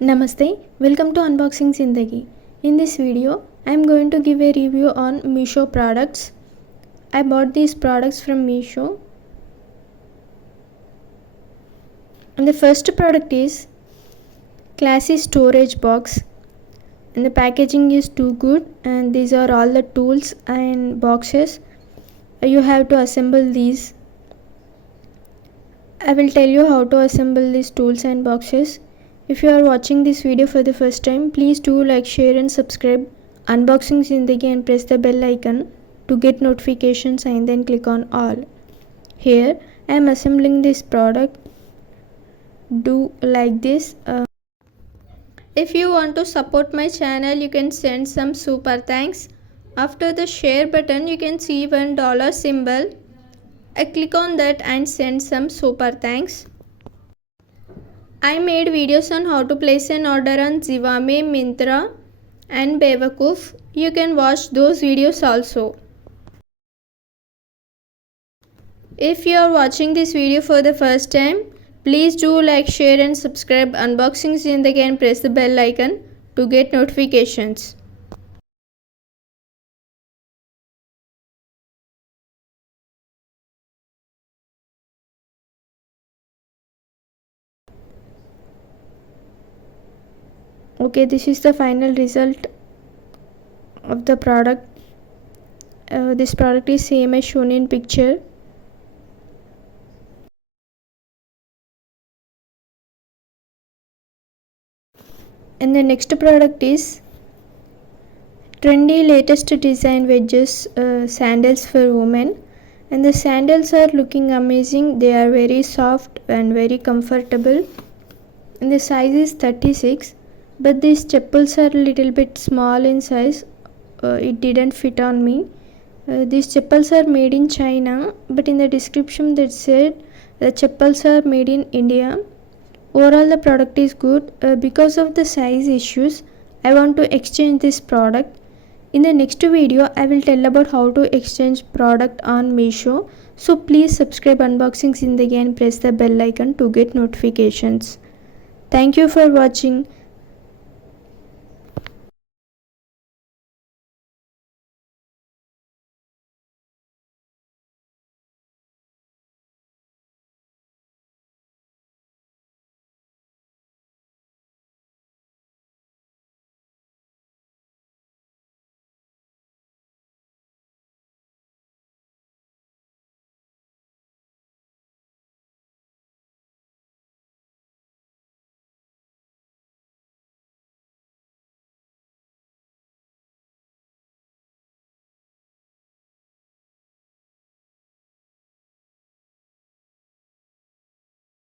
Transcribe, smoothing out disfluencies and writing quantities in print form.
Namaste, welcome to Unboxing Zindagi. In this video, I am going to give a review on Meesho products. I bought these products from Meesho. And the first product is classy storage box. And the packaging is too good, and these are all the tools and boxes. You have to assemble these. I will tell you how to assemble these tools and boxes. If you are watching this video for the first time, please do like, share and subscribe Unboxing Zindagi and press the bell icon to get notifications and then click on all. Here I am assembling this product. Do like this. If you want to support my channel, you can send some super thanks. After the share button, you can see $1 symbol. I click on that and send some super thanks. I made videos on how to place an order on Zivame, Myntra and Bewakoof. You can watch those videos also. If you are watching this video for the first time, please do like, share and subscribe Unboxing Zindagi and press the bell icon to get notifications. Okay, this is the final result of the product. This product is same as shown in picture. And the next product is trendy latest design wedges, sandals for women. And the sandals are looking amazing. They are very soft and very comfortable. And the size is 36. But these chappals are a little bit small in size. It didn't fit on me. These chappals are made in China, but in the description that said the chappals are made in India. Overall the product is good. Because of the size issues, I want to exchange this product. In the next video, I will tell about how to exchange product on Meesho. So please subscribe Unboxing Zindagi and press the bell icon to get notifications. Thank you for watching.